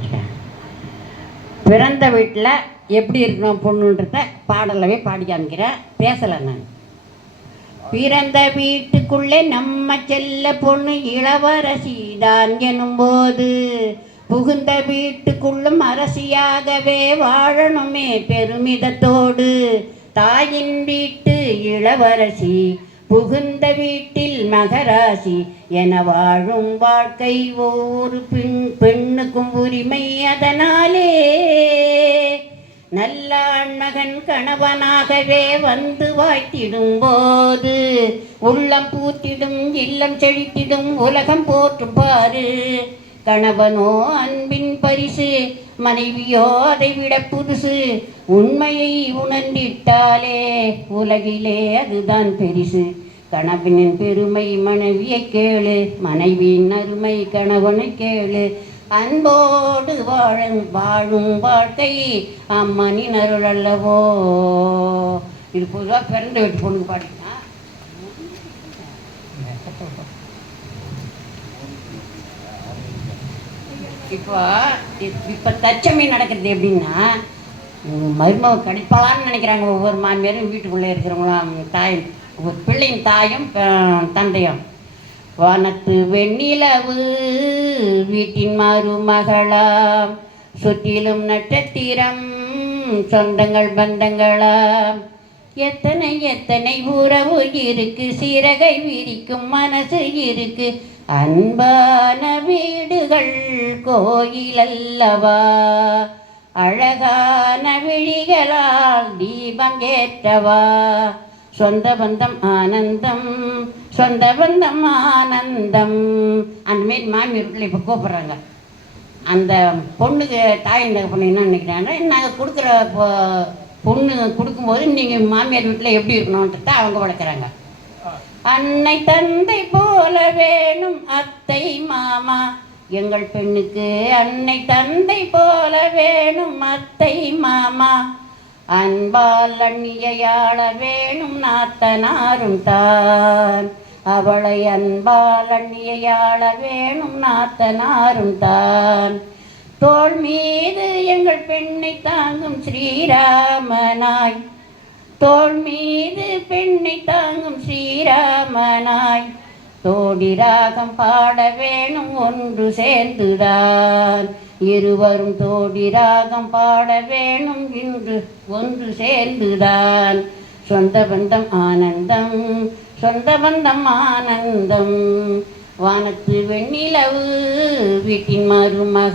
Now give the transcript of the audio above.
ஆரம்பிச்சிட்டேன். பிறந்த வீட்டில் எப்படி இருக்கணும் பொண்ணுன்றத பாடலவே பாடி காமிக்கிறேன், பேசலை நான். பிறந்த வீட்டுக்குள்ளே நம்ம செல்ல பொண்ணு இளவரசிதான் எனும்போது, புகுந்த வீட்டுக்குள்ளும் அரசியாகவே வாழணுமே பெருமிதத்தோடு. தாயின் வீட்டு இளவரசி, புகுந்த வீட்டில் மகராசி என வாழும் வாழ்க்கை ஒவ்வொரு பெண்ணுக்கும் உரிமை. அதனாலே நல்லாண் மகன் கணவனாகவே வந்து வாய்த்திடும் போது, உள்ளம் பூத்திடும் இல்லம் செழித்திடும் உலகம் போற்றும் பாரு. கணவனோ அன்பின் பரிசு, மனைவியோ அதை விட புதுசு. உண்மையை உணர்ந்திட்டாலே உலகிலே அதுதான் பெரிசு. கணவனின் பெருமை மனைவியை கேளு, மனைவியின் அருமை கணவனை கேளு. அன்போடு வாழும் வாழ்க்கை அம்மனின் அருள் அல்லவோ. இது பொதுவாக பிறந்த வீட்டு பொண்ணுக்கு பாடினா. இப்போ தச்சமே நடக்கிறது எப்படின்னா, மருமக கிடைப்பாளான்னு நினைக்கிறாங்க ஒவ்வொரு மாமியாரும், வீட்டுக்குள்ளே இருக்கிறவங்களாம் தாய், பிள்ளையின் தாயும் தந்தையும். வானத்து வெண்ணிலவு வீட்டின் மருமகளாம், சுற்றிலும் நட்சத்திரம் சொந்தங்கள் பந்தங்களாம். எத்தனை எத்தனை உறவு இருக்கு, சிறகை விரிக்கும் மனசு இருக்கு. அன்பான வீடுகள் கோயில் அல்லவா, அழகான விழிகளால் தீபம் ஏற்றவா. சொந்த பந்தம் ஆனந்தம், சொந்த பந்தம் ஆனந்தம். அந்தமாரி மாமியார் வீட்டில் இப்போ கூப்பிட்றாங்க. அந்த பொண்ணுக்கு தாய் இந்த பொண்ணு என்ன நினைக்கிறாங்க, நாங்கள் கொடுக்குற பொண்ணு கொடுக்கும்போது நீங்கள் மாமியார் வீட்டில் எப்படி இருக்கணுன்றத அவங்க வளர்க்குறாங்க. அன்னை தந்தை போல வேணும் அத்தை மாமா, எங்கள் பெண்ணுக்கு அன்னை தந்தை போல வேணும் அத்தை மாமா. அன்பால் அந்நியாள வேணும் நாத்தனாரும் தான், அவளை அன்பால் அந்நியாள வேணும் நாத்தனாரும் தான். தோள் மீது எங்கள் பெண்ணை தாங்கும் ஸ்ரீராமனாய், தோள் மீது பெண்ணை தாங்கும் ஸ்ரீராமனாய். தோடி ராகம் பாட வேணும் ஒன்று சேர்ந்துதான், இருவரும் தோடி ராகம் பாட வேணும் இன்று ஒன்று சேர்ந்துதான். சொந்த பந்தம் ஆனந்தம், சொந்த பந்தம் ஆனந்தம். வானத்து வெண்ணிலவு வீட்டின் மருமக